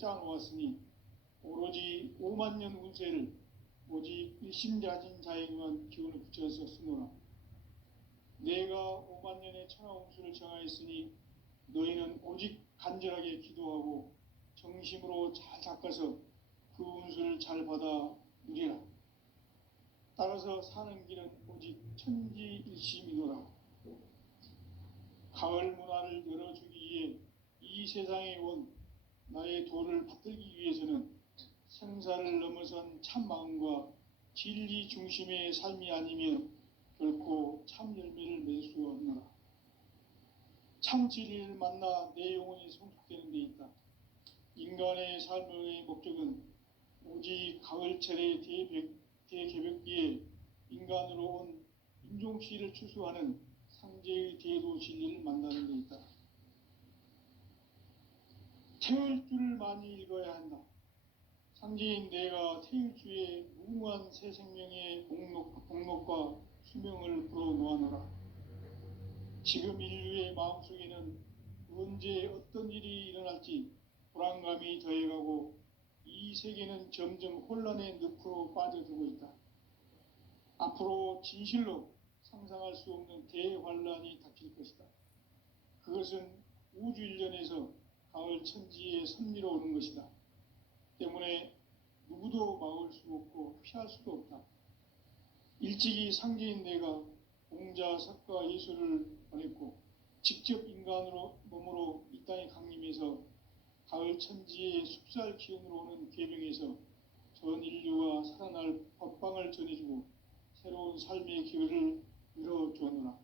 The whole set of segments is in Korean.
짜놓았으니 오로지 5만 년 운세를 오직 일심자진 자에게만 기운을 붙여서 쓰노라. 내가 5만 년의 천하 운수를 정하였으니 너희는 오직 간절하게 기도하고 정심으로 잘 닦아서 그 운수를 잘 받아 누리라. 따라서 사는 길은 오직 천지일심이노라. 가을 문화를 열어주기 위해 이 세상에 온 나의 도를 받들기 위해서는 생사를 넘어선 참마음과 진리 중심의 삶이 아니면 결코 참 열매를 맺을 수 없노라. 참 진리를 만나 내 영혼이 성숙되는 데 있다. 인간의 삶의 목적은 오직 가을철의 대개벽기에 인간으로 온 인종시를 추수하는 상제의 대도 진리를 만나는 데 있다. 태을주를 많이 읽어야 한다. 상제인 내가 태을주의 무궁한 새 생명의 복록과 수명을 불어놓아노라. 지금 인류의 마음속에는 언제 어떤 일이 일어날지 불안감이 더해가고 이 세계는 점점 혼란의 늪으로 빠져들고 있다. 앞으로 진실로 상상할 수 없는 대환란이 닥칠 것이다. 그것은 우주 일련에서 가을 천지의 섭리로 오는 것이다. 때문에 누구도 막을 수 없고 피할 수도 없다. 일찍이 상제인 내가 공자, 석가, 예수를 보냈고 직접 인간으로 몸으로 이 땅에 강림해서 가을 천지의 숲살 기운으로 오는 계명에서 전 인류가 살아날 법방을 전해주고 새로운 삶의 기회를 열어주었노라.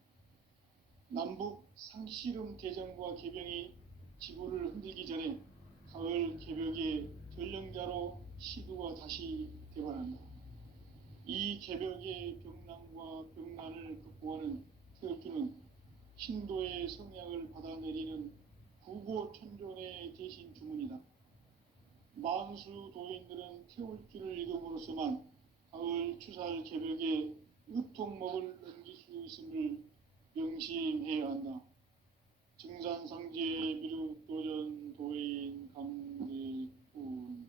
남북 상씨름 대전과 개병이 지구를 흔들기 전에 가을 개벽의 전령자로 시두가 다시 되관한다. 이 개벽의 병난과 병난을 극복하는 태을주는 신도의 성향을 받아내리는 구고천존의 대신 주문이다. 만수 도인들은 태을주를 읽음으로써만 가을 추살 개벽의 으통목을 넘길 수 있음을 명심해야 한다. 증산상제 미륵도전 도인 강대군.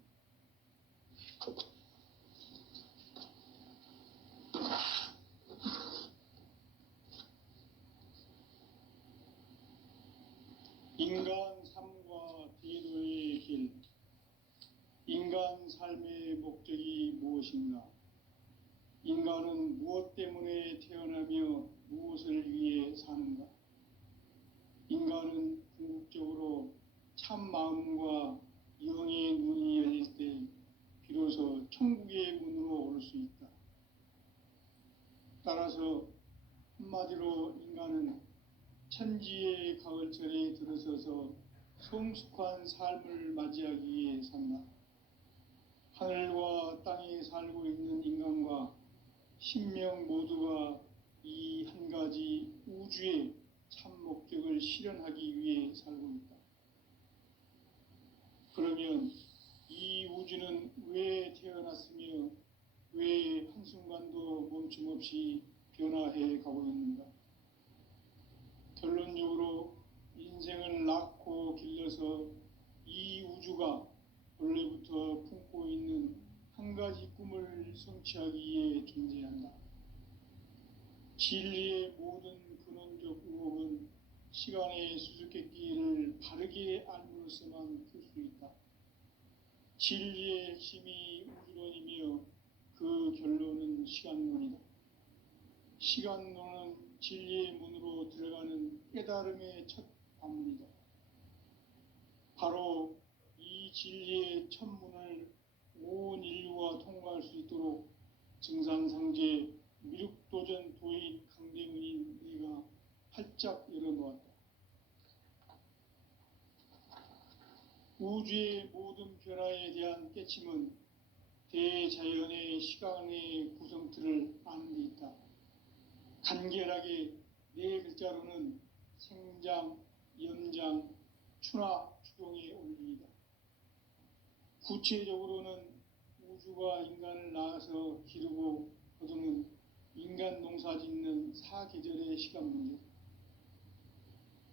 인간 삶과 대도의 길. 인간 삶의 목적이 무엇인가? 인간은 무엇 때문에 태어나며 무엇을 위해 사는가? 인간은 궁극적으로 참 마음과 영의 눈이 열릴 때 비로소 천국의 문으로 올 수 있다. 따라서 한마디로 인간은 천지의 가을철에 들어서서 성숙한 삶을 맞이하기 위해 산다. 하늘과 땅에 살고 있는 인간과 신명 모두가 이 한 가지 우주의 참 목적을 실현하기 위해 살고 있다. 그러면 이 우주는 왜 태어났으며 왜 한순간도 멈춤없이 변화해 가고 있는가? 결론적으로 인생을 낳고 길러서 이 우주가 원래부터 품고 있는 한 가지 꿈을 성취하기 위해 존재한다. 진리의 모든 근원적 의혹은 시간의 수수께끼를 바르게 알므로써만 풀 수 있다. 진리의 핵심이 우주론이며 그 결론은 시간론이다. 시간론은 진리의 문으로 들어가는 깨달음의 첫 관문이다. 바로 이 진리의 첫 문을 온 인류가 통과할 수 있도록 증산상제 미륵도전 도인 강대문인 내가 활짝 열어놓았다. 우주의 모든 변화에 대한 깨침은 대자연의 시간의 구성틀을 아는 데 있다. 간결하게 네 글자로는 생장, 연장, 추나 추동의 원리이다. 구체적으로는 우주가 인간을 낳아서 기르고 거두는 인간 농사 짓는 사계절의 시간 문제,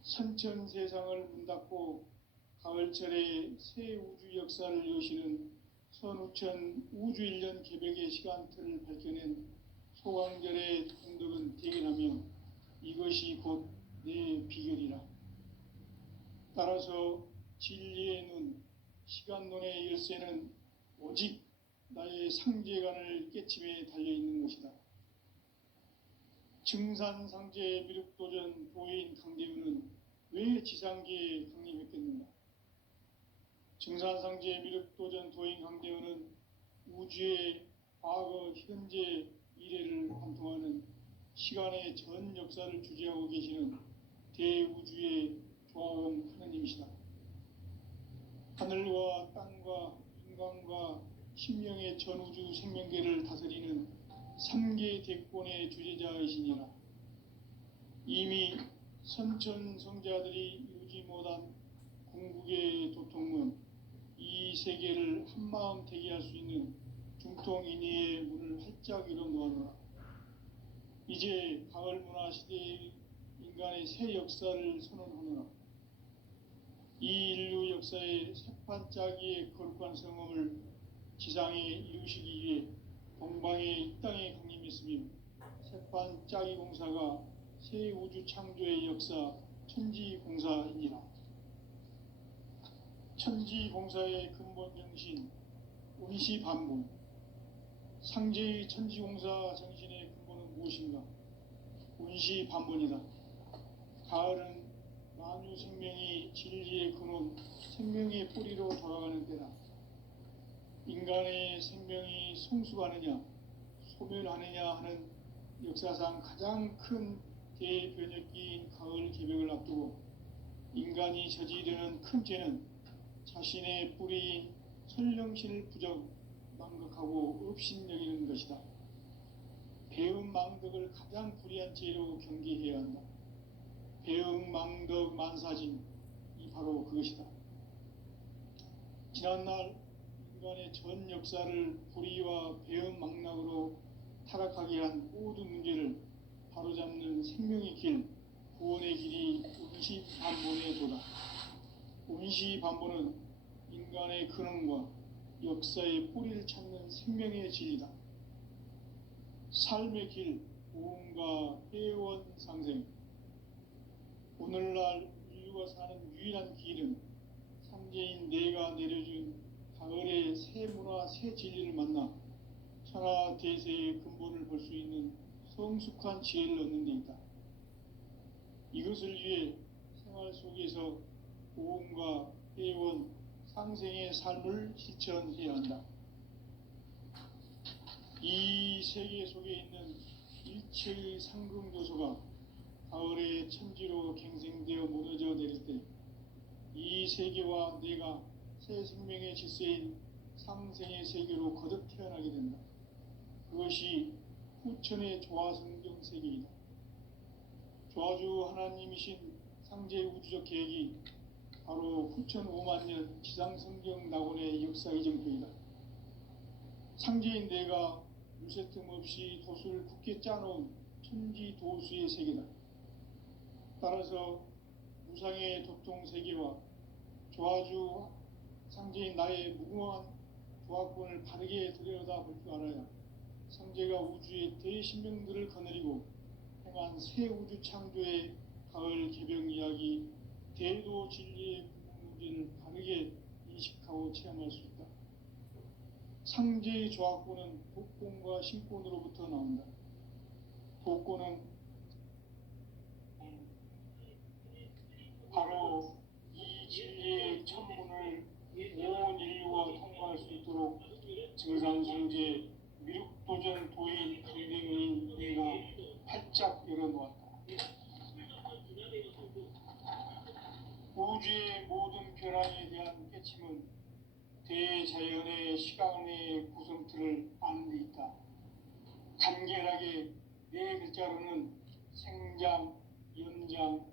선천 세상을 문 닫고 가을철에 새 우주 역사를 여시는 선우천 우주일년 개벽의 시간틀을 밝혀낸 소강절의 통독은 대견하며 이것이 곧 내 비결이라. 따라서 진리의 눈, 시간론의 열쇠는 오직 나의 상제관을 깨침에 달려있는 것이다. 증산상제 미륵도전 도인 강대우는 왜 지상계에 강림했겠는가? 증산상제 미륵도전 도인 강대우는 우주의 과거, 현재, 미래를 관통하는 시간의 전 역사를 주재하고 계시는 대우주의 조화원 하느님이시다. 하늘과 땅과 인간과 신명의 전우주 생명계를 다스리는 3계 대권의 주재자이시니라. 이미 선천성자들이 이루지 못한 궁극의 도통은 이 세계를 한마음 대기할 수 있는 중통인의의 문을 활짝 열어 놓아노라. 이제 가을 문화 시대의 인간의 새 역사를 선언하노라. 이 인류 역사의 새판짜기의 거룩한 성험을 지상에 이루시기 위해 동방의 이 땅에 강림했으며 새판짜기 공사가 새 우주 창조의 역사 천지공사이니라. 천지공사의 근본 정신 운시반본. 상제의 천지공사 정신의 근본은 무엇인가? 운시반본이다. 가을은 만유 생명이 진리의 근원, 생명의 뿌리로 돌아가는 때다. 인간의 생명이 성숙하느냐, 소멸하느냐 하는 역사상 가장 큰 대변혁기인 가을 개벽을 앞두고 인간이 저지르는 큰 죄는 자신의 뿌리인 설령신을 부정, 망극하고 업신여기는 것이다. 배움 망덕을 가장 불의한 죄로 경계해야 한다. 배움 망덕 만사진이 바로 그것이다. 지난날 인간의 전 역사를 불의와 배움 망락으로 타락하게 한 모든 문제를 바로잡는 생명의 길, 구원의 길이 운시반본의 도다. 운시반본은 인간의 근원과 역사의 뿌리를 찾는 생명의 진리다. 삶의 길, 보험과 회원 상생. 오늘날 인류가 사는 유일한 길은 상제인 내가 내려준 가을의 새 문화, 새 진리를 만나 천하 대세의 근본을 볼 수 있는 성숙한 지혜를 얻는 데 있다. 이것을 위해 생활 속에서 보험과 회원, 상생의 삶을 실천해야 한다. 이 세계 속에 있는 일체의 상금도소가 가을의 천지로 갱생되어 무너져 내릴 때 이 세계와 내가 새 생명의 질서인 상생의 세계로 거듭 태어나게 된다. 그것이 후천의 조화성경 세계이다. 조화주 하나님이신 상제 우주적 계획이 바로 후천 5만 년 지상성경 낙원의 역사 이정표이다. 상제인 내가 물새틈 없이 도수를 굳게 짜놓은 천지 도수의 세계다. 따라서 무상의 도통 세계와 조화주 상제인 나의 무궁한 조화권을 바르게 들여다 볼 줄 알아야 상제가 우주의 대신명들을 거느리고 행한 새 우주 창조의 가을 개벽 이야기, 대도 진리의 문제를 바르게 인식하고 체험할 수 있다. 상제의 조화권은 독권과 신권으로부터 나온다. 독권은 바로 이 진리의 천문을 온 인류가 통과할 수 있도록 증산상제 미륵도전 도인 강대문인 내가 활짝 열어놓았다. 우주의 모든 변화에 대한 깨침은 대자연의 시간의 구성틀을 아는 데 있다. 간결하게 네 글자로는 생장, 연장,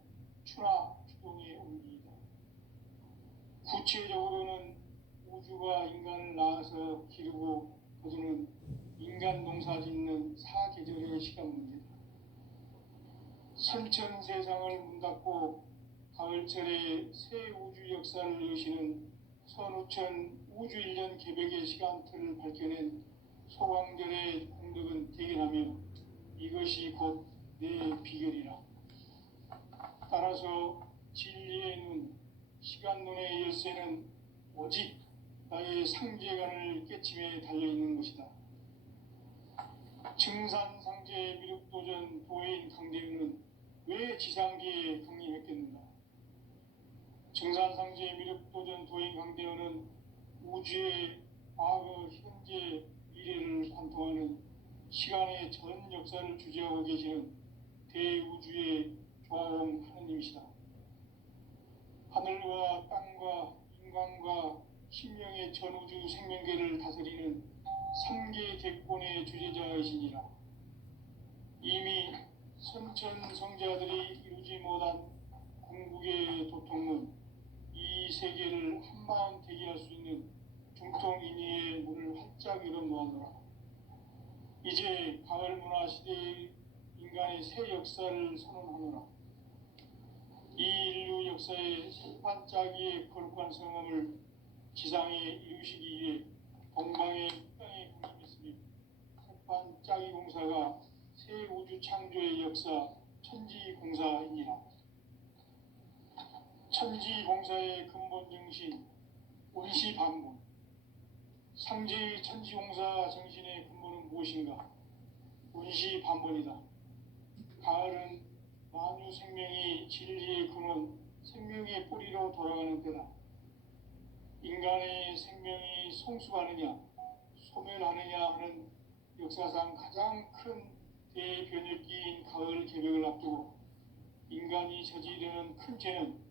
추나, 추동의 온기이다. 구체적으로는 우주가 인간을 낳아서 기르고 거두는 인간 농사 짓는 사계절의 시간 문제다. 선천 세상을 문 닫고 가을철에 새 우주 역사를 여시는 선우천 우주일년 개벽의 시간틀을 밝혀낸 소강들의 공덕은 대견하며 이것이 곧 내 비결이라. 따라서 진리의 눈, 시간 눈의 열쇠는 오직 나의 상제관을 깨침에 달려있는 것이다. 증산상제 미륵도전 도인 강대우는 왜 지상기에 강림했겠는가? 증산상제 미륵도전 도인 강대우는 우주의 과거, 현재, 미래를 관통하는 시간의 전 역사를 주재하고 계시는 대우주의 조화원 하느님이시다. 하늘과 땅과 인간과 신명의 전우주 생명계를 다스리는 삼계 대권의 주재자이시니라. 이미 선천성자들이 이루지 못한 궁극의 도통은 이 세계를 한마음 대기할 수 있는 중통인의의 문을 활짝 열어놓았노라. 이제 가을 문화 시대의 인간의 새 역사를 선언하노라. 이 인류 역사의 새 반짝이의 거룩한 성함을 지상에 이루시기 위해 동방의 땅에 강림했으며 새 반짝이 공사가 새 우주 창조의 역사 천지공사이니라. 천지공사의 근본 정신 원시반본. 상제의 천지공사 정신의 근본은 무엇인가? 원시반본이다. 가을은 만유 생명이 진리의 근원, 생명의 뿌리로 돌아가는 때다. 인간의 생명이 성숙하느냐, 소멸하느냐 하는 역사상 가장 큰 대변혁기인 가을 개벽을 앞두고 인간이 저지르는 큰 죄는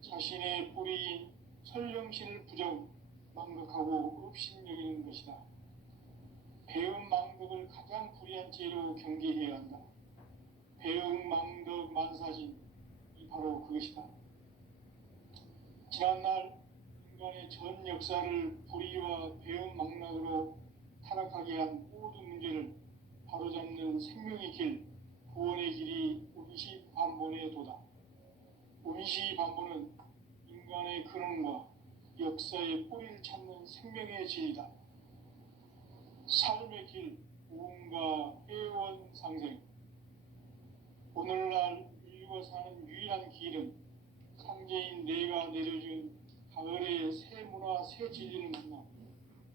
자신의 뿌리인 설령신을 부정, 망극하고 업신여기는 것이다. 배음 망덕을 가장 불의한 죄로 경계해야 한다. 배음 망덕 만사진, 이 바로 그것이다. 지난날 인간의 전 역사를 불의와 배음 망락으로 타락하게 한 모든 문제를 바로잡는 생명의 길, 구원의 길이 원시반본의 도다. 원시반본은 인간의 근원과 역사의 뿌리를 찾는 생명의 진리다. 삶의 길, 우음과 회원 상생. 오늘날 인류가 사는 유일한 길은 상제인 내가 내려준 가을의 새 문화, 새 진리를 만나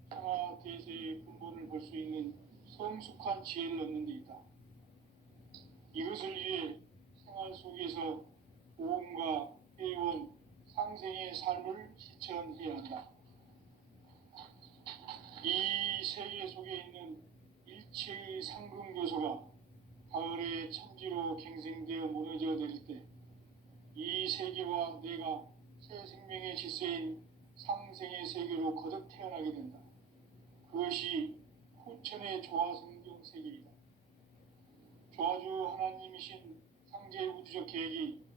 하나 대세의 근본을 볼 수 있는 성숙한 지혜를 얻는 데 있다. 이것을 위해 생활 속에서 오음과 회원, 상생의 삶을 실천해야 한다. 이 세계 속에 있는 일체의 상금 요소가 가을의 천지로 갱생되어 무너져 내릴 때 이 세계와 내가 새 생명의 질서인 상생의 세계로 거듭 태어나게 된다. 그것이 후천의 조화성경 세계이다. 조화주 하나님이신 상제 우주적 계획이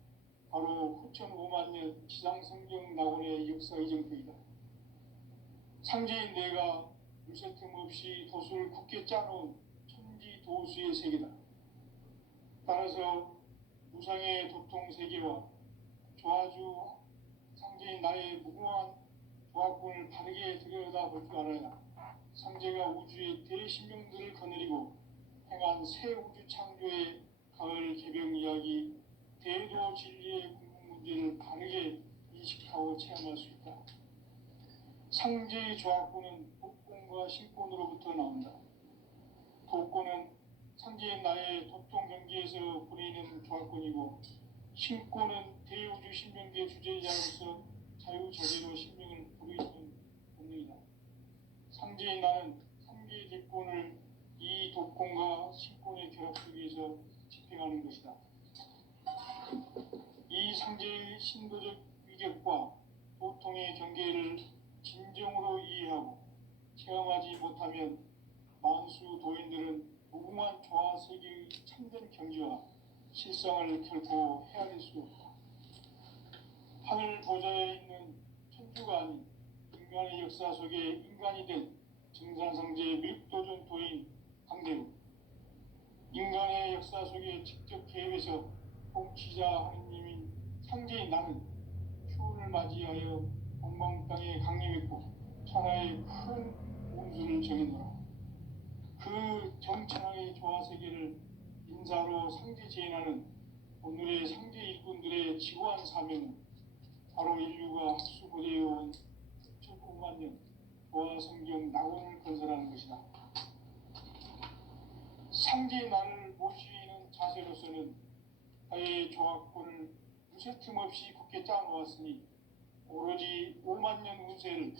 바로 후천 5만 년 지상성경 낙원의 역사 이정표이다. 상제인 내가 물새 틈 없이 도수를 굳게 짜놓은 천지 도수의 세계다. 따라서 무상의 도통 세계와 조화주 상제인 나의 무궁한 조화권을 바르게 들여다볼 줄 알아야 상제가 우주의 대신명들을 거느리고 행한 새 우주 창조의 가을 개벽 이야기, 대도 진리의 궁극 문제를 바르게 인식하고 체험할 수 있다. 상제의 조화권은 도권과 신권으로부터 나온다. 도권은 상제인 나의 도통 경계에서 보내는 조화권이고, 신권은 대우주 신명계 주제자로서 자유자재로 신명을 부르짖는 본능이다. 상제인 나는 3개의 대권을 이 도권과 신권의 결합 속에서 집행하는 것이다. 이 상제의 신도적 위격과 도통의 경계를 진정으로 이해하고 체험하지 못하면 만수 도인들은 무궁한 조화 세계의 참된 경지와 실상을 결코 헤아릴 수 없다. 하늘 보좌에 있는 천주가 아닌 인간의 역사 속에 인간이 된 증산상제 밀도전 도인 강대우, 인간의 역사 속에 직접 개입해서 통치자 하느님인 상제인 나는 휴를 맞이하여 동방 땅에 강림했고 천하의 큰 운수를 정했노라. 그 정천하의 조화세계를 인사로 상제 제인하는 오늘의 상제 일꾼들의 지구한 사명은 바로 인류가 학수고대해온 6,9만 년 조화성경 낙원을 건설하는 것이다. 상제의 나를 모시는 자세로서는 하의 조합권을 무쇠틈 없이 굳게 짜놓았으니 오로지 5만 년 운세를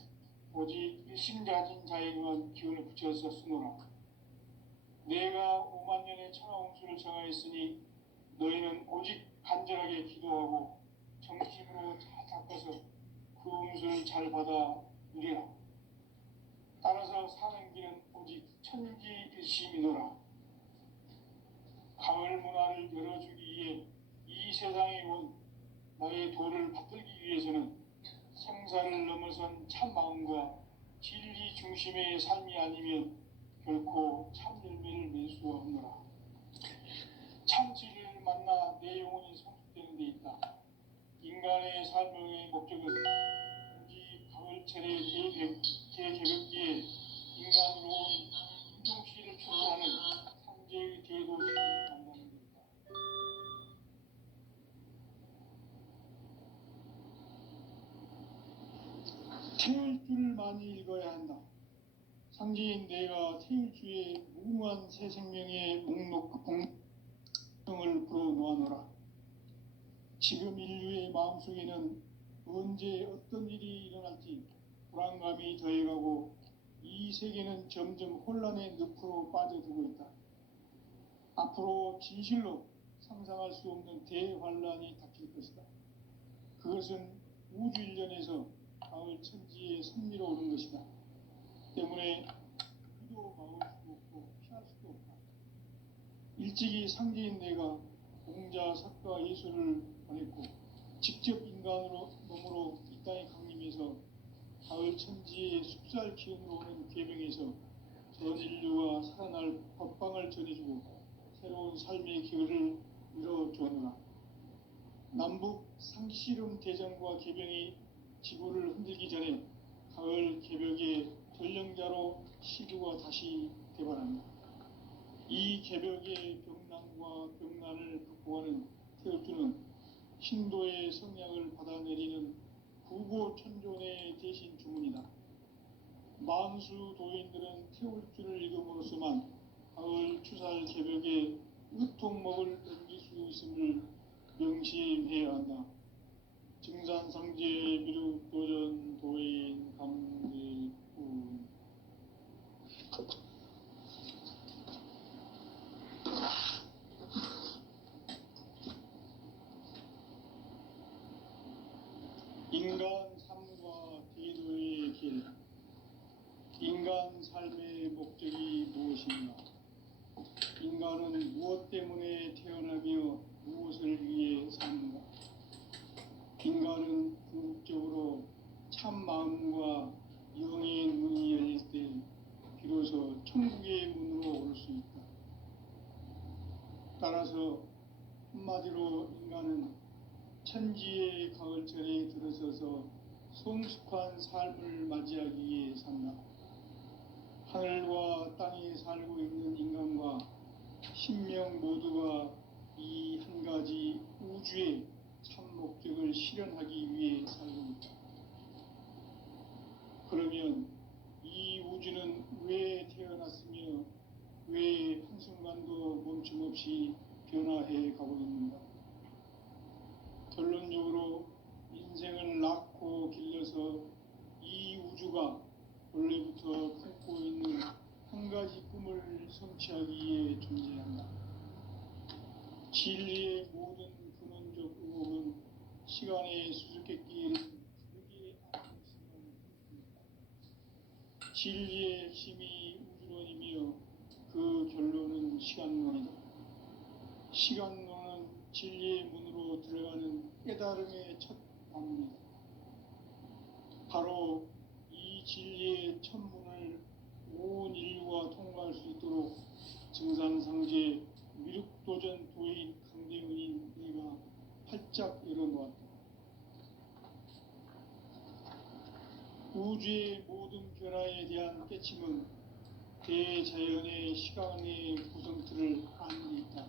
오직 일심가진 자에 의한 기운을 붙여서 쓰노라. 내가 5만 년의 천하 운수를 정하였으니 너희는 오직 간절하게 기도하고 정심으로 잘 닦아서 그 운수를 잘 받아 누리라. 따라서 사는 길은 오직 천지일심이노라. 가을 문화를 열어주기 위해 이 세상에 온 나의 도를 받들기 위해서는 생사를 넘어선 참 마음과 진리 중심의 삶이 아니면 결코 참 열매를 맺을 수 없노라. 참 진리를 만나 내 영혼이 성숙되는 데 있다. 인간의 삶의 목적은 오직 가을철의 개개벽기에 인간으로 온 유종씨를 추구하는 상제의 대도시를 만나는 데 있다. 태울 줄을 많이 읽어야 한다. 상제인 내가 태울 주의 무궁한 새 생명의 목록을 풀어놓아노라. 지금 인류의 마음속에는 언제 어떤 일이 일어날지 불안감이 더해가고 이 세계는 점점 혼란의 늪으로 빠져들고 있다. 앞으로 진실로 상상할 수 없는 대환란이 닥칠 것이다. 그것은 우주 일련에서 가을 천지에 섭리로 오는 것이다. 때문에 그도 막을 수 없고 피할 수도 없다. 일찍이 상제인 내가 공자, 석가, 예수를 보냈고 직접 인간으로 몸으로 이 땅에 강림해서 가을 천지의 숲살 기운으로 오는 계명에서 전 인류가 살아날 법방을 전해주고 새로운 삶의 기회를 이뤄주었노라. 남북 상씨름 대전과 개병이 지구를 흔들기 전에 가을 개벽의 전령자로 시구가 다시 개발한다. 이 개벽의 병난과 병난을 극복하는 태울주는 신도의 성향을 받아내리는 구고천존의 대신 주문이다. 만수 도인들은 태울주를 읽음으로써만 가을 추살 개벽에 으통먹을 넘길 수 있음을 명심해야 한다. 증산상제 미륵도전 도인 감대군. 인간 삶과 대도의 길. 인간 삶의 목적이 무엇인가? 인간은 무엇 때문에 태어나며 무엇을 위해 사는가? 인간은 궁극적으로 참 마음과 영의 문이 열릴 때 비로소 천국의 문으로 올 수 있다. 따라서 한마디로 인간은 천지의 가을철에 들어서서 성숙한 삶을 맞이하기 위해 산다. 하늘과 땅에 살고 있는 인간과 신명 모두가 이 한 가지 우주의 참 목적을 실현하기 위해 살고 있다. 그러면 이 우주는 왜 태어났으며 왜 한순간도 멈춤없이 변화해 가고 있는가? 결론적으로 인생을 낳고 길러서 이 우주가 원래부터 품고 있는 한 가지 꿈을 성취하기 위해 존재한다. 진리의 모든 근원적 의혹은 시간의 수수께끼를 크게 안고 있으면 진리의 핵심이 우주론이며 그 결론은 시간론이다. 시간론은 진리의 문으로 들어가는 깨달음의 첫 방문이다. 바로 이 진리의 첫 문을 온 인류가 통과할 수 있도록 증산상제 미륵도전 도인 강대문인 내가 활짝 열어놓았다. 우주의 모든 변화에 대한 깨침은 대자연의 시간의 구성틀을 아는 데 있다.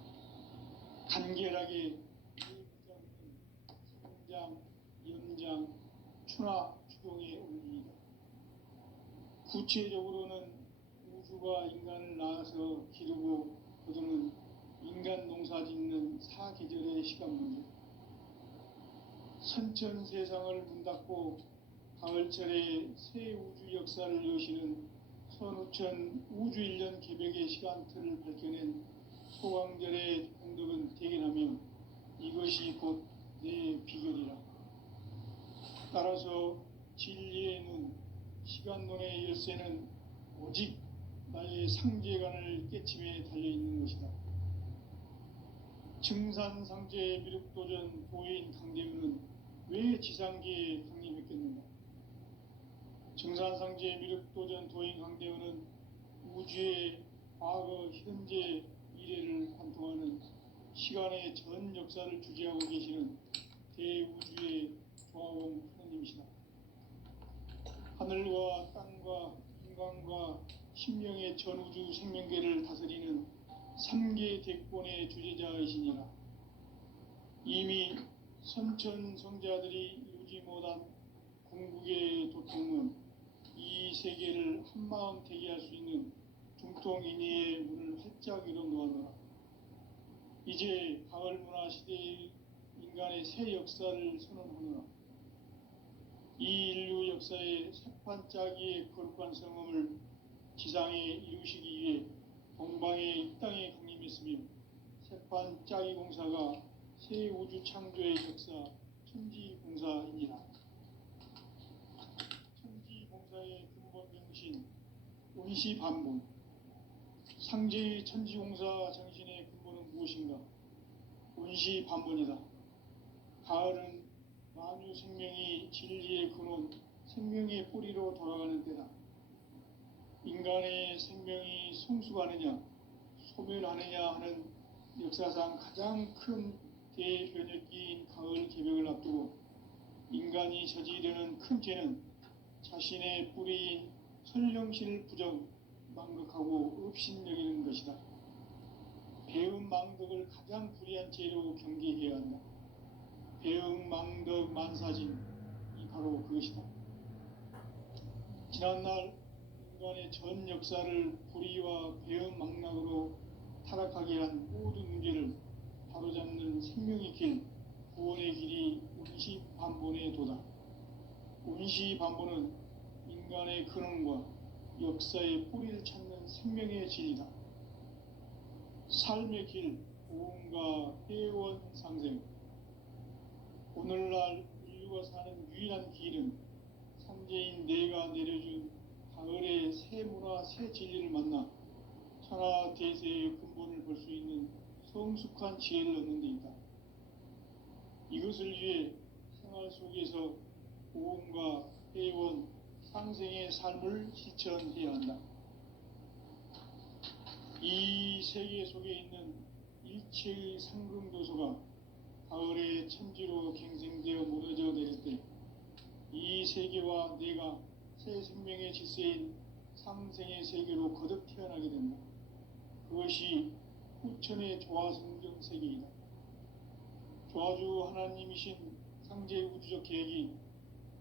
간결하게 성장, 연장, 추나 추동의 원리이다. 구체적으로는 우주가 인간을 낳아서 기르고 거두는 인간 농사 짓는 사계절의 시간 문제, 선천 세상을 문 닫고 가을철에 새 우주 역사를 여시는 선우천 우주일년 개벽의 시간틀을 밝혀낸 소강절의 공덕은 대견하며 이것이 곧 내 비결이라. 따라서 진리의 눈, 시간론의 열쇠는 오직 나의 상제관을 깨침에 달려있는 것이다. 증산상제 미륵도전 도인 강대우는 왜 지상계에 강림했겠는가? 증산상제 미륵도전 도인 강대우는 우주의 과거, 현재, 미래를 관통하는 시간의 전 역사를 주재하고 계시는 대우주의 조화원 하느님이시다. 하늘과 땅과 인간과 신명의 전우주 생명계를 다스리는 3계 대권의 주재자이시니라. 이미 선천성자들이 이루지 못한 궁극의 도통은 이 세계를 한마음 대기할 수 있는 중통인의의 문을 활짝 열어 놓았노라. 이제 가을 문화 시대의 인간의 새 역사를 선언하노라. 이 인류 역사의 새판짜기의 거룩한 성음을 지상에 이루시기 위해 동방의 이 땅에 강림했으며 새판짜기 공사가 새 우주 창조의 역사 천지공사이니라. 천지공사의 근본 정신 운시반본, 상제의 천지공사 정신의 근본은 무엇인가? 운시반본이다. 가을은 만유 생명이 진리의 근원, 생명의 뿌리로 돌아가는 때다. 인간의 생명이 성숙하느냐, 소멸하느냐 하는 역사상 가장 큰 대변혁기인 가을 개벽을 앞두고 인간이 저지르는 큰 죄는 자신의 뿌리인 설령신을 부정, 망극하고 업신여기는 것이다. 배음 망덕을 가장 불의한 죄로 경계해야 한다. 배음 망덕 만사진이 바로 그것이다. 지난날 인간의 전 역사를 불의와 배음 망락으로 타락하게 한 모든 문제를 바로잡는 생명의 길, 구원의 길이 운시반본의 도다. 운시반본은 인간의 근원과 역사의 뿌리를 찾는 생명의 진리다. 삶의 길, 고음과 회원 상생. 오늘날 인류가 사는 유일한 길은 상제인 내가 내려준 가을의 새 문화, 새 진리를 만나 천하 대세의 근본을 볼 수 있는 성숙한 지혜를 얻는 데 있다. 이것을 위해 생활 속에서 고음과 회원, 상생의 삶을 실천해야 한다. 이 세계 속에 있는 일체의 상금도소가 가을의 천지로 갱생되어 무너져 내릴 때 이 세계와 내가 새 생명의 질서인 상생의 세계로 거듭 태어나게 된다. 그것이 후천의 조화성경 세계이다. 조화주 하나님이신 상제 우주적 계획이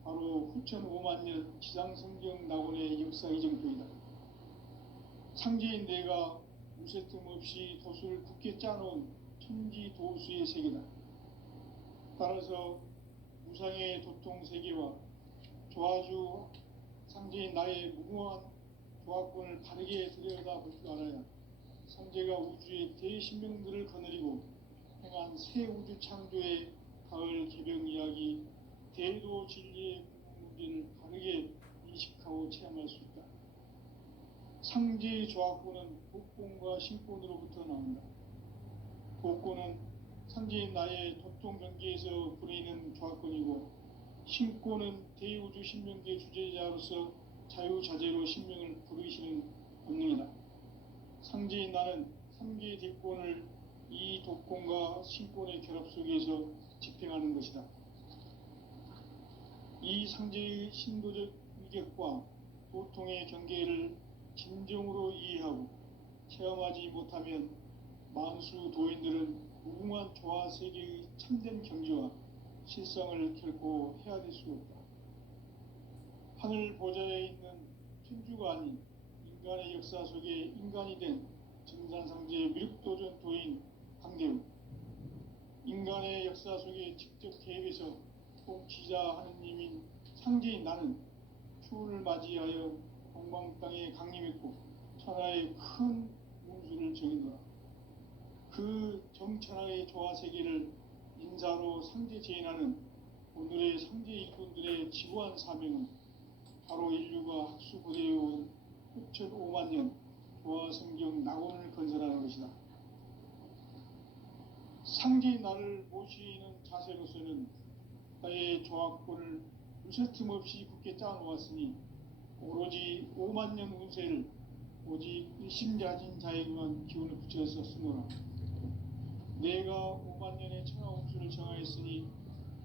바로 후천 5만 년 지상성경 낙원의 역사 이정표이다. 상제인 내가 무쇠틈 없이 도수를 굳게 짜놓은 천지 도수의 세계다. 따라서 무상의 도통 세계와 조화주 상제인 나의 무궁한 조화권을 바르게 들여다볼 줄 알아야 상제가 우주의 대신명들을 거느리고 행한 새 우주 창조의 가을 개벽 이야기, 대도 진리의 문제를 바르게 인식하고 체험할 수 있다. 상제의 조화권은 복권과 신권으로부터 나온다. 복권은 상제인 나의 도통 경계에서 부리는 조화권이고, 신권은 대우주 신명계 주제자로서 자유자재로 신명을 부르시는 본능이다. 상제인 나는 3개의 대권을 이 독권과 신권의 결합 속에서 집행하는 것이다. 이 상제의 신도적 위격과 고통의 경계를 진정으로 이해하고 체험하지 못하면 만수 도인들은 무궁한 조화 세계의 참된 경지와 실상을 결코 헤아릴 수 없다. 하늘 보좌에 있는 천주가 아닌 인간의 역사 속에 인간이 된 증산상제 미륵도전 도인 강대우, 인간의 역사 속에 직접 개입해서 통치자 하느님인 상제인 나는 추운을 맞이하여 동방 땅에 강림했고 천하의 큰 운수를 정했노라. 그 정천하의 조화 세계를 인사로 상제 제인하는 오늘의 상제 일꾼들의 지구한 사명은 바로 인류가 학수고대해온 6,500만 년 조화 성경 낙원을 건설하는 것이다. 상제인 나를 모시는 자세로서는 나의 조화권을 무쇠틈 없이 굳게 짜놓았으니 오로지 5만 년 운세를 오직 일심자진 자에게만 기운을 붙여서 쓰노라. 내가 5만 년의 천하 운수를 정하였으니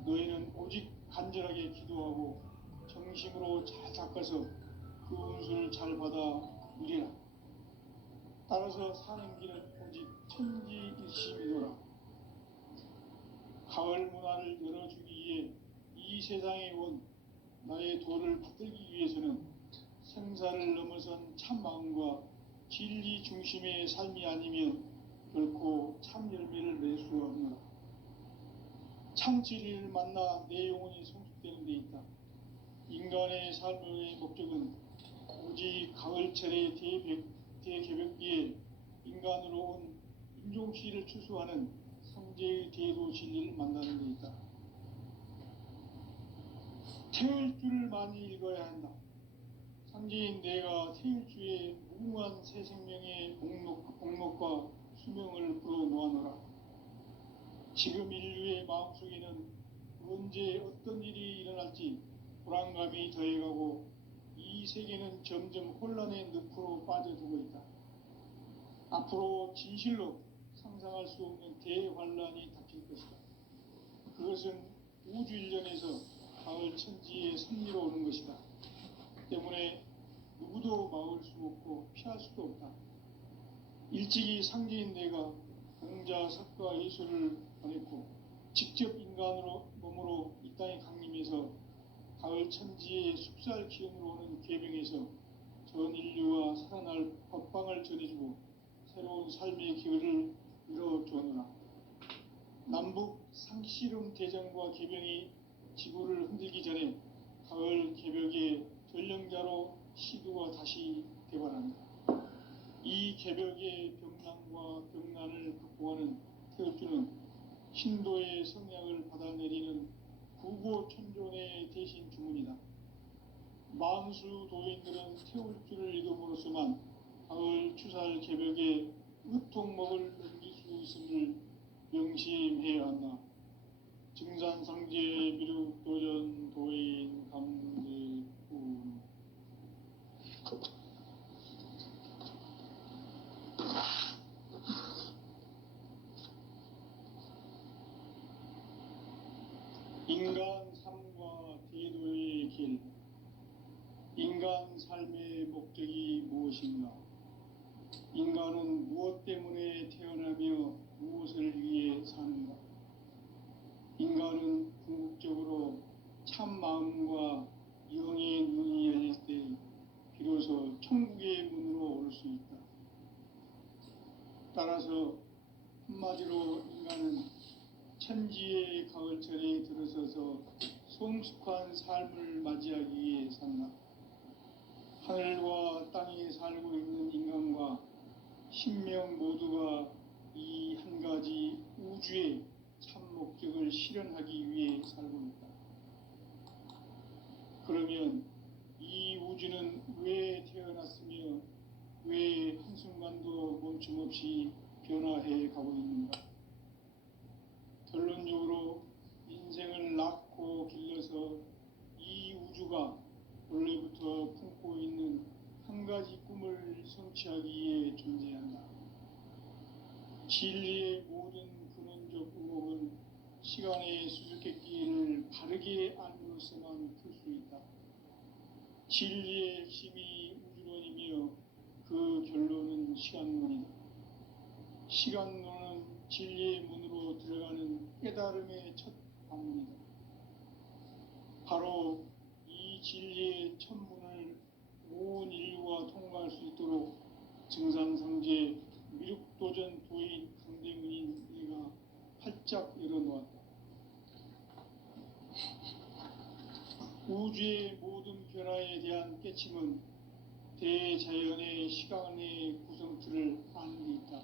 너희는 오직 간절하게 기도하고 정심으로 잘 닦아서 그 운수를 잘 받아 누리라. 따라서 사는 길은 오직 천지일심이노라. 가을 문화를 열어주기 위해 이 세상에 온 나의 도를 받들기 위해서는 생사를 넘어선 참 마음과 진리 중심의 삶이 아니면 결코 참 열매를 낼 수 없노라. 참 진리를 만나 내 영혼이 성숙되는 데 있다. 인간의 삶의 목적은 오직 가을철의 대개벽기에 인간으로 온 인종시를 추수하는 성제의 대도 진리를 만나는 데 있다. 태일주를 많이 읽어야 한다. 상제인 내가 태일주의 무궁한 새 생명의 복록과 수명을 불어놓아노라. 지금 인류의 마음속에는 언제 어떤 일이 일어날지 불안감이 더해가고 이 세계는 점점 혼란의 늪으로 빠져들고 있다. 앞으로 진실로 상상할 수 없는 대환란이 닥칠 것이다. 그것은 우주 일련에서 가을 천지의 섭리로 오는 것이다. 때문에 누구도 막을 수 없고 피할 수도 없다. 일찍이 상제인 내가 공자, 석가, 예수를 보냈고 직접 인간으로 몸으로 이 땅에 강림해서 가을 천지의 숲살 기운으로 오는 계병에서 전 인류와 살아날 법방을 전해주고 새로운 삶의 기회를 이뤄주었노라. 남북 상씨름 대전과 계병이 지구를 흔들기 전에 가을 개벽의 전령자로 시두가 다시 대발한다. 이 개벽의 병난과 병난을 극복하는 태엽주는 신도의 성약을 받아내리는 구고천존의 대신 주문이다. 만수 도인들은 태울주를 읽음으로써만 가을 추살 개벽의 으통목을 넘길 수 있음을 명심해야 한다. 증산상제 미륵도전 도인 감대군. 인간 삶과 대도의 길. 인간 삶의 목적이 무엇인가? 인간은 무엇 때문에 태어나며 무엇을 위해 사는가? 인간은 궁극적으로 참 마음과 영의 눈이 열릴 때 비로소 천국의 문으로 올 수 있다. 따라서 한마디로 인간은 천지의 가을철에 들어서서 성숙한 삶을 맞이하기 위해 산다. 하늘과 땅에 살고 있는 인간과 신명 모두가 이 한 가지 우주의 참 목적을 실현하기 위해 살고 있다. 그러면 이 우주는 왜 태어났으며 왜 한순간도 멈춤 없이 변화해 가고 있는가? 결론적으로 인생을 낳고 길러서 이 우주가 원래부터 품고 있는 한 가지 꿈을 성취하기 위해 존재한다. 진리의 모든 근원적 의목은 시간의 수수께끼를 바르게 알므로서만 풀 수 있다. 진리의 핵심이 우주론이며 그 결론은 시간론이다. 시간론은 진리의 문으로 들어가는 깨달음의 첫 방문이다. 바로 이 진리의 첫 문을 온 인류가 통과할 수 있도록 증산상제 미륵도전 도인 강대문인 내가 활짝 열어놓았다. 우주의 모든 변화에 대한 깨침은 대자연의 시간의 구성틀을 아는 데 있다.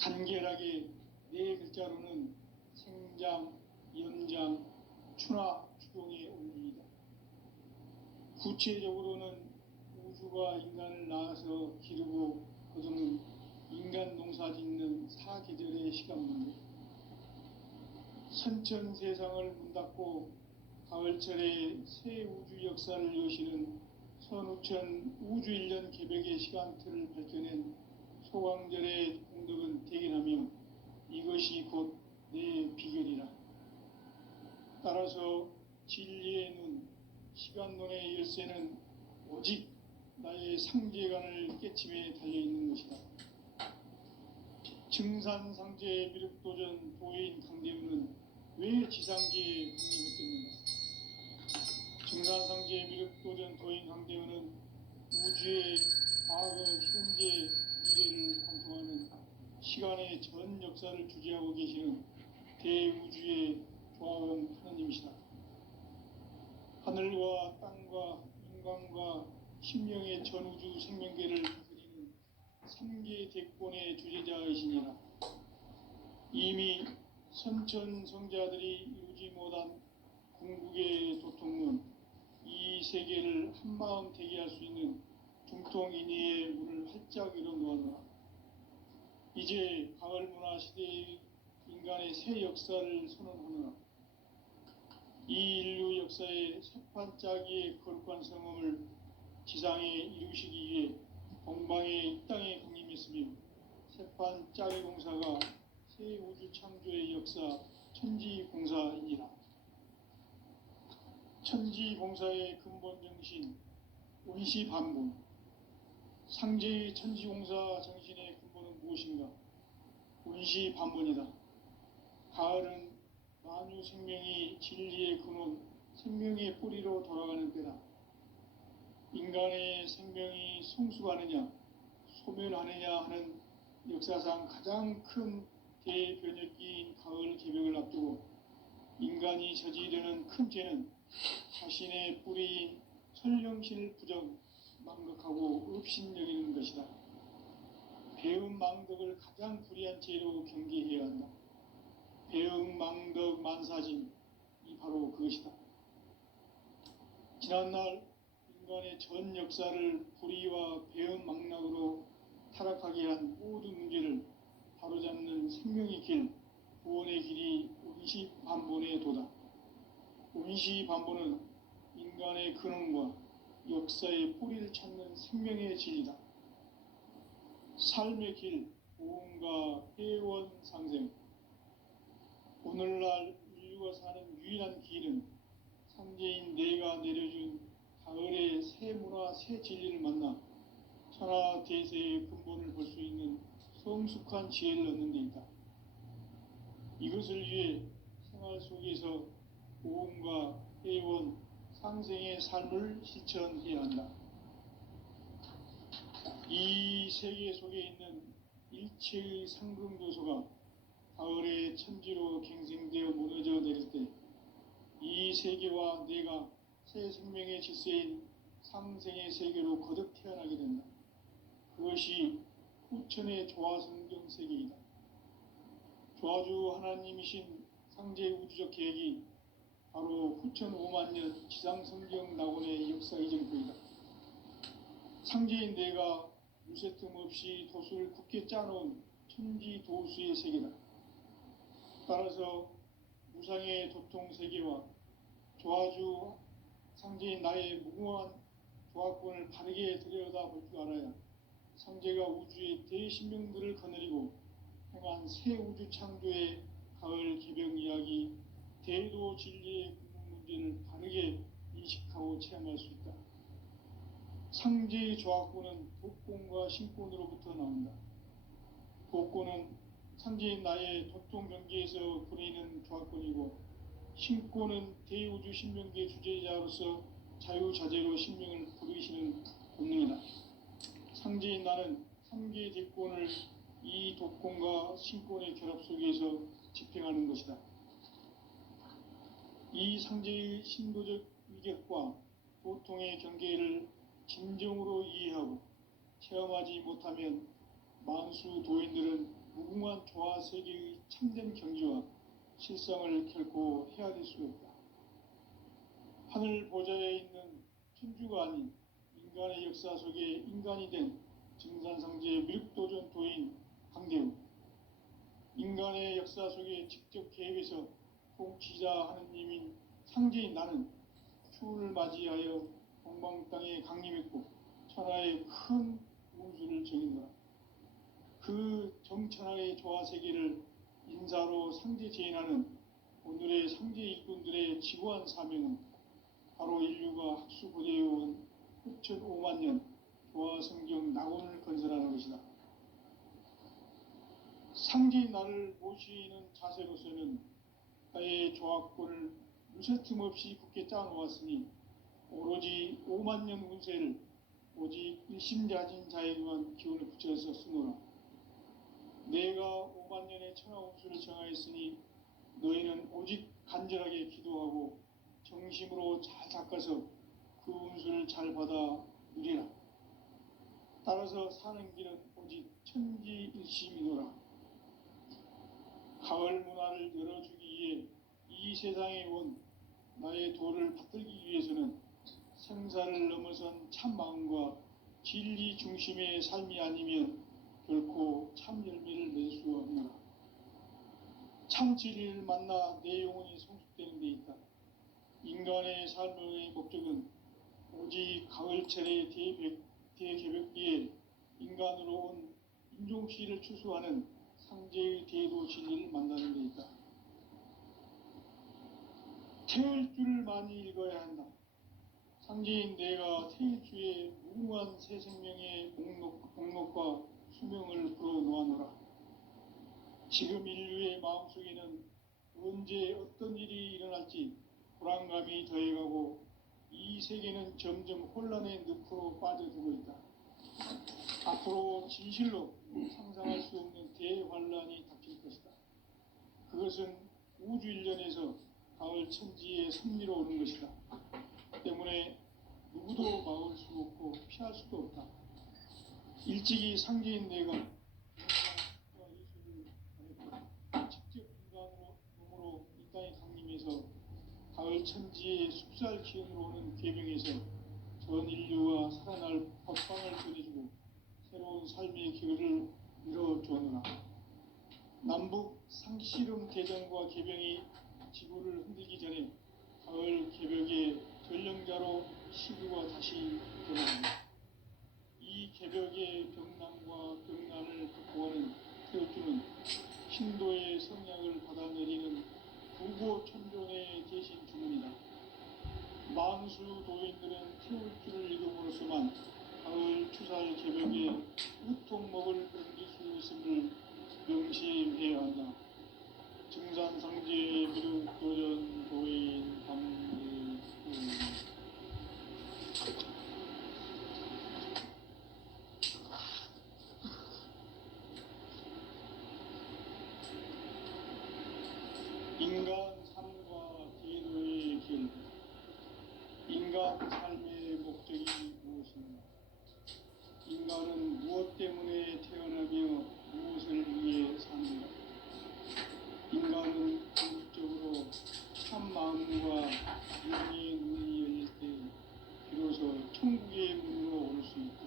간결하게 네 글자로는 생장, 연장, 추나 추동의 원리이다. 구체적으로는 우주가 인간을 낳아서 기르고 거두는 인간 농사 짓는 사계절의 시간 문제, 선천 세상을 문 닫고 가을철에 새 우주 역사를 여시는 선우천 우주 1년 개벽의 시간틀을 밝혀낸 소강절의 공덕은 대견하며 이것이 곧 내 비결이라. 따라서 진리의 눈, 시간론의 열쇠는 오직 나의 상제관을 깨침에 달려있는 것이다. 증산상제 미륵도전 도인 강대문은 왜 지상계에 국립했겠는가? 증산상제 미륵도전 도인 강대문은 우주의 과거, 현재, 미래를 관통하는 시간의 전 역사를 주재하고 계시는 대우주의 조화원 하나님이시다. 하늘과 땅과 인간과 신명의 전우주 생명계를 다스리는 3계 대권의 주재자이시니라. 이미 선천성자들이 이루지 못한 궁극의 도통문, 이 세계를 한마음 되게 할 수 있는 중통인의의 문을 활짝 열어놓았노라. 이제 가을 문화 시대의 인간의 새 역사를 선언하노라. 이 인류 역사의 새판짜기의 거룩한 성음을 지상에 이루시기 위해 동방의 이 땅에 공임했으며 새판짜기 공사가 새 우주 창조의 역사 천지공사이니라. 천지공사의 근본 정신 원시반본, 상제의 천지공사 정신의 근본은 무엇인가? 원시반본이다. 가을은 만유 생명이 진리의 근원, 생명의 뿌리로 돌아가는 때다. 인간의 생명이 성숙하느냐, 소멸하느냐 하는 역사상 가장 큰 대변혁기인 가을 개벽을 앞두고 인간이 저지르는 큰 죄는 자신의 뿌리인 설령실 부정, 망극하고 업신여기는 것이다. 배움 망덕을 가장 불의한 죄로 경계해야 한다. 배움 망덕 만사짐이 바로 그것이다. 지난날 인간의 전 역사를 불의와 배움 망락으로 타락하게 한 모든 문제를 바로잡는 생명의 길, 구원의 길이 원시반본의 도다. 원시반본은 인간의 근원과 역사의 뿌리를 찾는 생명의 진리다. 삶의 길, 보험과 회원 상생. 오늘날 인류가 사는 유일한 길은 상제인 내가 내려준 가을의 새 문화, 새 진리를 만나 천하 대세의 근본을 볼 수 있는 성숙한 지혜를 얻는 데 있다. 이것을 위해 생활 속에서 보험과 회원, 상생의 삶을 실천해야 한다. 이 세계 속에 있는 일체의 상금도소가 가을의 천지로 갱생되어 무너져 내릴 때 이 세계와 내가 새 생명의 질서인 상생의 세계로 거듭 태어나게 된다. 그것이 후천의 조화성경 세계이다. 조화주 하나님이신 상제 우주적 계획이 바로 후천 5만 년 지상성경 낙원의 역사 이전부이다. 상제인 내가 무쇠틈 없이 도수를 굳게 짜놓은 천지 도수의 세계다. 따라서 무상의 도통 세계와 조화주 상제인 나의 무궁한 조화권을 바르게 들여다볼 줄 알아야 상제가 우주의 대신명들을 거느리고 행한 새 우주 창조의 가을 개벽 이야기, 대도 진리의 근본 문제를 바르게 인식하고 체험할 수 있다. 상제의 조합권은 독권과 신권으로부터 나온다. 독권은 상제인 나의 독종 경계에서 부리는 조합권이고, 신권은 대우주 신명계 주제자로서 자유자재로 신명을 부르시는 본능이다. 상제인 나는 3개의 대권을 이 독권과 신권의 결합 속에서 집행하는 것이다. 이 상제의 신도적 위격과 보통의 경계를 진정으로 이해하고 체험하지 못하면 만수 도인들은 무궁한 조화 세계의 참된 경지와 실상을 결코 헤아릴 수 없다. 하늘 보좌에 있는 천주가 아닌 인간의 역사 속에 인간이 된 증산상제의 미륵도전 도인 강대우, 인간의 역사 속에 직접 개입해서 통치자 하느님인 상제인 나는 추운을 맞이하여 동방 땅에 강림했고 천하의 큰 운수를 정인노라. 그 정천하의 조화 세계를 인사로 상제 제인하는 오늘의 상제 일꾼들의 지구한 사명은 바로 인류가 학수고대해온 6,500만 년 조화 성경 낙원을 건설하는 것이다. 상제인 나를 모시는 자세로서는 나의 조합권을 무쇠틈 없이 굳게 짜놓았으니 오로지 5만 년 운세를 오직 일심자진 자에게만 기운을 붙여서 쓰노라. 내가 5만 년의 천하 운수를 정하였으니 너희는 오직 간절하게 기도하고 정심으로 잘 닦아서 그 운수를 잘 받아 누리라. 따라서 사는 길은 오직 천지일심이노라. 가을 문화를 열어주기 위해 이 세상에 온 나의 도를 받들기 위해서는 생사를 넘어선 참 마음과 진리 중심의 삶이 아니면 결코 참 열매를 낼 수 없노라. 참 진리를 만나 내 영혼이 성숙되는 데 있다. 인간의 삶의 목적은 오직 가을철의 대개벽기에 인간으로 온 인종씨를 추수하는 상제의 대도 진리를 만나는 데 있다. 태을 줄을 많이 읽어야 한다. 상제인 내가 태일주의 무궁한 새 생명의 목록과 수명을 불어놓아노라. 지금 인류의 마음속에는 언제 어떤 일이 일어날지 불안감이 더해가고 이 세계는 점점 혼란의 늪으로 빠져들고 있다. 앞으로 진실로 상상할 수 없는 대환란이 닥칠 것이다. 그것은 우주 일련에서 가을 천지의 섭리로 오는 것이다. 때문에 누구도 막을 수 없고 피할 수도 없다. 일찍이 상제인 내가 예수를 직접 인간으로 이 땅에 강림해서 가을 천지의 숲살 기운으로 오는 궤병에서 전 인류와 살아날 법방을 전해주고 새로운 삶의 길을 밀어주었노라. 남북 상씨름 대전과 개병이 지구를 흔들기 전에 가을 개벽의 전령자로 시구가 다시 돌아간다. 이 개벽의 병난과 병난을 극복하는 태우주는 신도의 성약을 받아내리는 부고 천존의 대신 주문이다. 만수 도인들은 태울주를 읽음으로써만 가을 추살 개벽에 으통목을 넘길 수 있음을 명시해야 한다. 증산상제의 미륵도전 도인 강대우. 인간 삶과 제도의 길. 인간 삶의 목적이 무엇인가? 인간은 무엇 때문에 태어나며 무엇을 위해 사는가? 인간은 궁극적으로 참 마음과 영의 눈이 열릴 때 비로소 천국의 문으로 올 수 있다.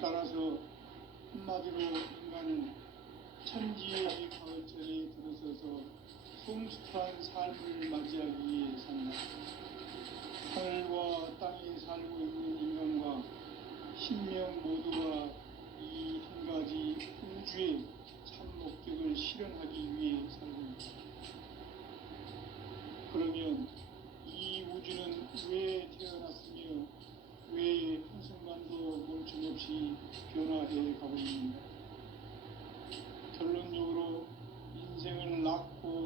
따라서 한마디로 인간은 천지의 가을철에 들어서서 성숙한 삶을 맞이하기 위해 산다. 하늘과 땅에 살고 있는 인간과 신명 모두가 이 한 가지 우주의 참 목적을 실현하기 위해 살고 있다. 그러면 이 우주는 왜 태어났으며 조금씩 변화해 가고 있습니다.